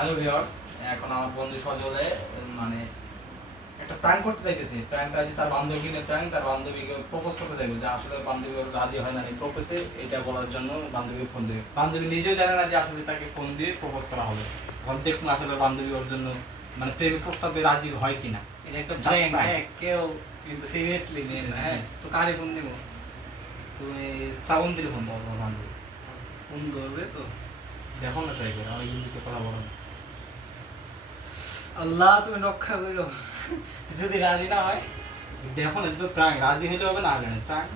Hello viewers এখন আমার বন্ধু সজলে মানে একটা প্র্যাঙ্ক করতে চাইতেছে। প্র্যাঙ্কটা আছে তার বান্ধবী নিয়ে প্র্যাঙ্ক তার বান্ধবীকে প্রপোজ করতে চাইবে যে আসলে বান্ধবী ওর রাজি হয় না এই প্রপোজে এটা বলার জন্য বান্ধবীকে ফোন দেবে। বান্ধবী নিজেও জানে না যে আসলে তাকে ফোন দিয়ে প্রপোজ করা হবে। এখন দেখুন আসলে বান্ধবী ওর জন্য মানে প্রেম প্রস্তাবে রাজি হয় কিনা। এটা একটা প্র্যাঙ্ক হ্যাঁ কেউ কিন্তু সিরিয়াসলি নেবে না হ্যাঁ। তো কারে ফোন দেবো? তুমি শ্রাবণ দিলে ফোন তোমার বান্ধবী ফোন ধরবে তো? দেখো না ট্রাই করে অনেক হিন্দিতে কথা বলো না। আল্লাহ তুমি রক্ষা করো যদি রাজি না হয় দেখো না তো প্র্যাঙ্ক রাজি হলে হবে না না প্র্যাঙ্ক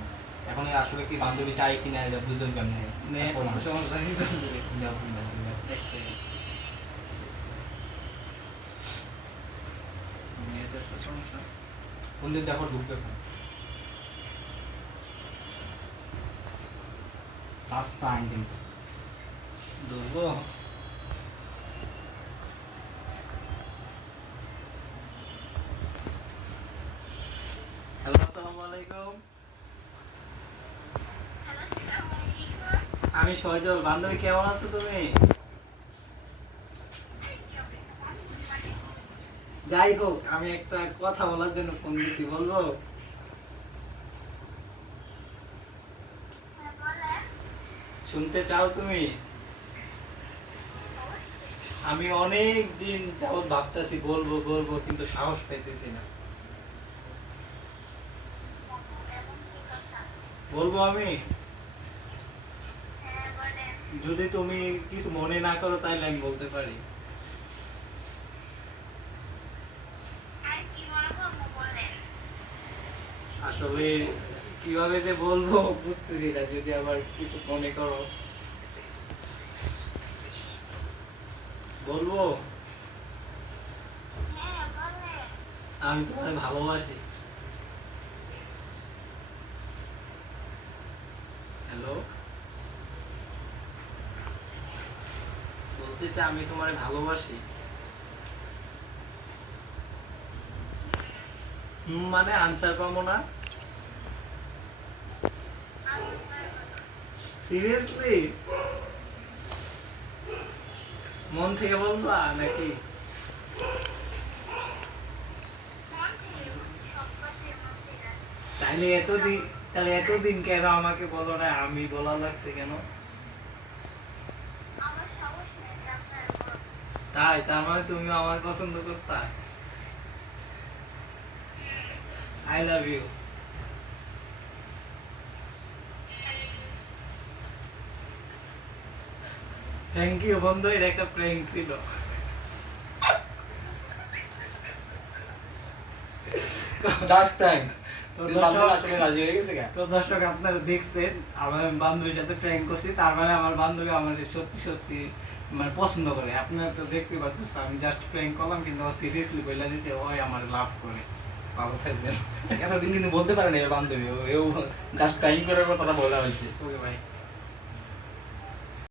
এখন আসলে কি বান্ধবী চাই কিনা এটা বুঝুন কেমন? নে সমস্যা নেই কোন দিন দেখো ঢুকবে রাস্তা আইন ধরবো হ্যালো আসসালামু আমি সজল বান্ধবী, কেমন আছো তুমি? যাই হোক, আমি একটা কথা বলার জন্য ফোন দিছি, বলব? শুনতে চাও তুমি? আমি অনেক দিন যাবত ভাবতেছি, বলব বলব, কিন্তু সাহস পাইতেছি না। বলব আমি? যদি তুমি কিছু মনে না করো তাহলে আমি বলতে পারি। আসলে কীভাবে যে বলব বুঝতেছি না যদি আবার কিছু মনে করো। বলব? আমি তোমায় ভালোবাসি। হ্যালো? বলতেছে আমি তোমায় ভালোবাসি। মানে আনসার পাবো না? সিরিয়াসলি মন থেকে বলবা নাকি? তাহলে এতদিন তাহলে এতদিন কেন আমাকে বলো না আমি বলা লাগছে কেন? তাই তার মানে তুমি আমার পছন্দ করতা? I love you thank you বন্ধু এটা একটা প্র্যাঙ্ক ছিল। জাস্ট তো দর্শক- আপনারা দেখছেন আমার বান্ধবীর সাথে প্র্যাঙ্ক করছি তার মানে আমার বান্ধবী আমার সত্যি সত্যি মানে পছন্দ করে। আপনারা তো দেখতে পাচ্ছেন আমি জাস্ট প্র্যাঙ্ক করলাম কিন্তু সিরিয়াসলি বলে দিতে ওই আমার লাভ করে। ভালো থাকবেন। এতদিন কিন্তু বলতে পারেনি এর বান্ধবী ও- জাস্ট প্র্যাঙ্ক করার কথাটা বলা হয়েছে। ওকে ভাই।